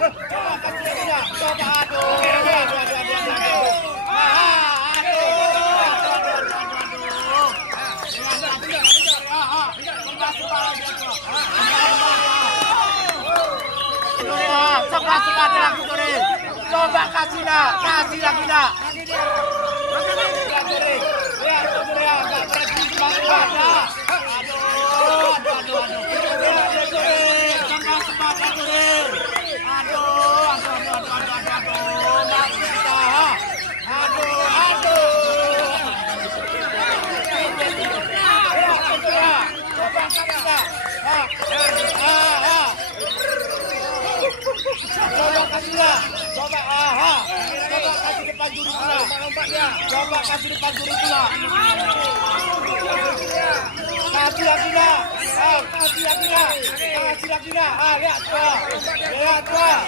Coba kasih lagi dah. Coba aduh. Coba kasih lagi dah. Coba kasih lah. Coba kasih depan juru pula. Coba kasih depan juru pula. Kasih lagi lah. Kasih lagi lah. Lihat tuh. Coba lihat tuh.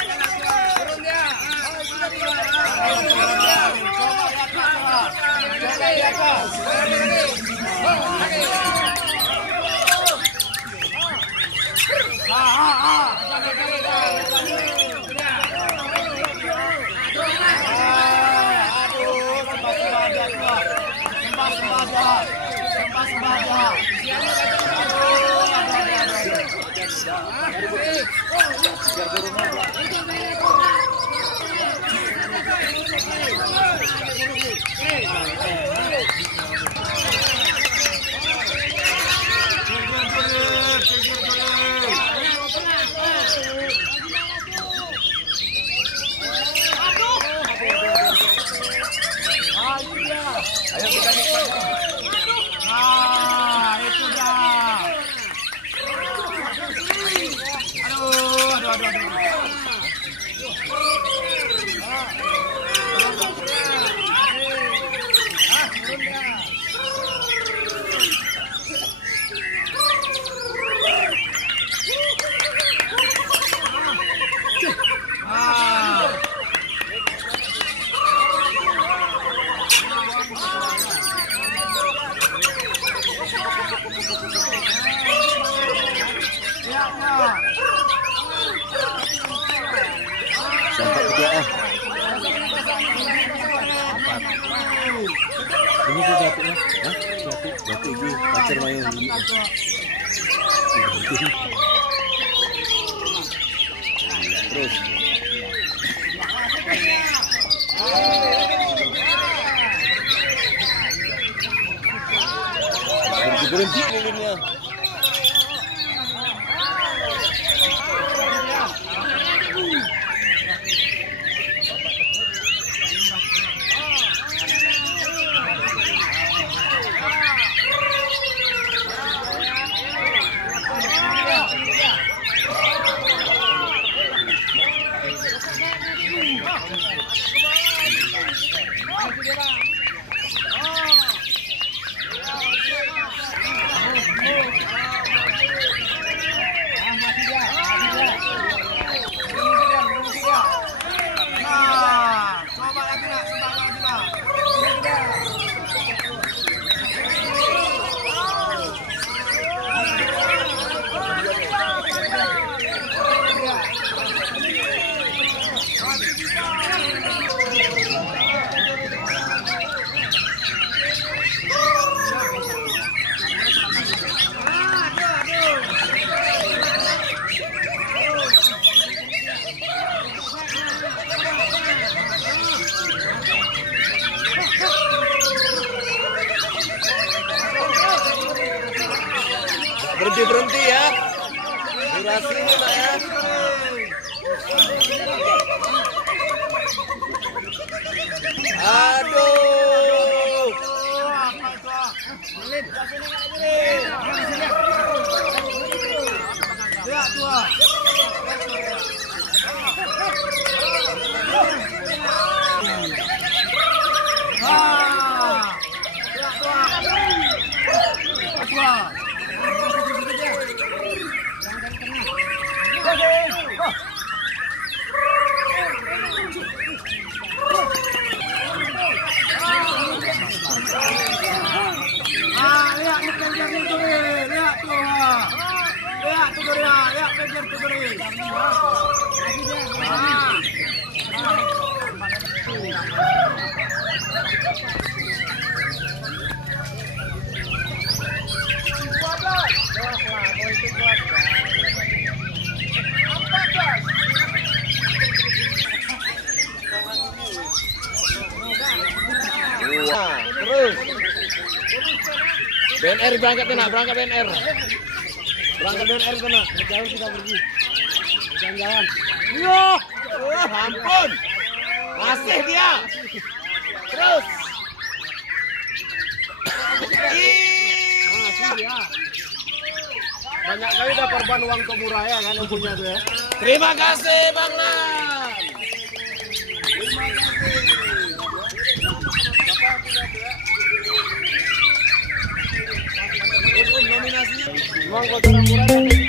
Ayo kita nikmati. Nah, itu dah. Aduh. Sampai tiga Ini tuh jatuhnya, jatuh ini pacar main ini. Terus. Berhenti lilinnya. Berhenti ya. Durasinya Pak ya. Aduh. Lihat tuh. Lihat tuh, lihat, kejar tuh. BNR berangkat tuh nak, berangkat BNR. Berangkat BNR tuh nak. Jauh kita pergi. Jalan-jalan. Yo, ampun. Masih dia. Terus. Banyak kali dah korban uang kemurah ya kan yang punya tuh ya. Terima kasih Bang Lan. Uang kotoran murah.